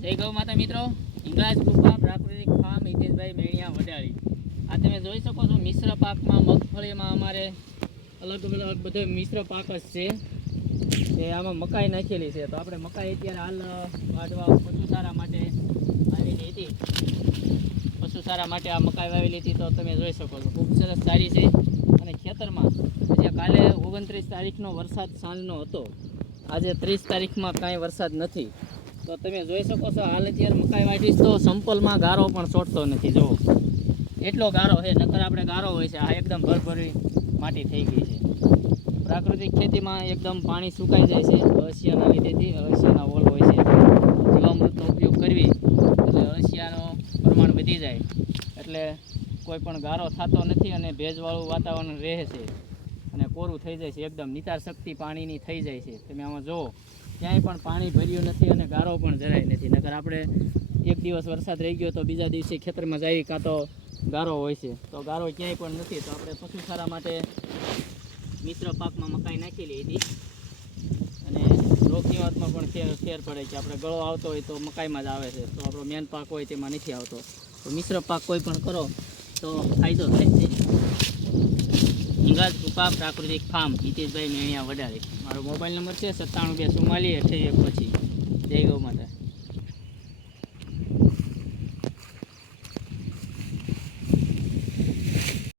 જય ગૌ માતા મિત્રો, હિંગળાજ કૃપા પ્રાકૃતિક ફાર્મ હિતેશભાઈ મેણિયા વડાળી. આ તમે જોઈ શકો છો મિશ્ર પાકમાં મગફળીમાં અમારે અલગ અલગ બધો મિશ્ર પાક જ છે. એ આમાં મકાઈ નાખેલી છે, તો આપણે મકાઈ અત્યારે હાલ વાઢવા પશુચારા માટે વાવેલી હતી. પશુચારા માટે આ મકાઈ વાવેલી હતી, તો તમે જોઈ શકો છો ખૂબ સરસ સારી છે. અને ખેતરમાં જે કાલે 29 તારીખનો વરસાદ સાંજનો હતો, આજે 30 તારીખમાં કાંઈ વરસાદ નથી. તો તમે જોઈ શકો છો હાલ અત્યારે મકાઈ વાઢીશ તો સંપલમાં ગારો પણ ચોટતો નથી. જુઓ એટલો ગારો છે, નકર આપણે ગારો હોય છે. આ એકદમ ભરભરી માટી થઈ ગઈ છે. પ્રાકૃતિક ખેતીમાં એકદમ પાણી સુકાઈ જાય છે અળસિયાના લીધેથી. અળસિયાના ઓલ હોય છે, જીવામૃતનો ઉપયોગ કરવી એટલે અળસિયાનું પ્રમાણ વધી જાય, એટલે કોઈ પણ ગારો થતો નથી અને ભેજવાળું વાતાવરણ રહે છે અને કોરું થઈ જાય છે. એકદમ નિતાર શક્તિ પાણીની થઈ જાય છે. તમે આમાં જુઓ ક્યાંય પણ પાણી ભર્યું નથી અને ગારો પણ જરાય નથી. નકર આપણે એક દિવસ વરસાદ રહી ગયો તો બીજા દિવસે ખેતરમાં જઈ કાં તો ગારો હોય છે, તો ગારો ક્યાંય પણ નથી. તો આપણે પશુચારા માટે મિશ્ર પાકમાં મકાઈ નાખેલી હતી અને રોગ નિવાતમાં પણ ફેર પડે છે. આપણે ગળો આવતો હોય તો મકાઈમાં જ આવે છે, તો આપણો મેન પાક હોય તેમાં નથી આવતો. તો મિશ્ર પાક કોઈ પણ કરો તો ફાયદો થાય છે. હિંગળાજ કૃપા પ્રાકૃતિક ફાર્મ હિતેશભાઈ મેણિયા વડાળી. મારો મોબાઈલ નંબર છે 97 244 28 25. જય ગૌ માતા.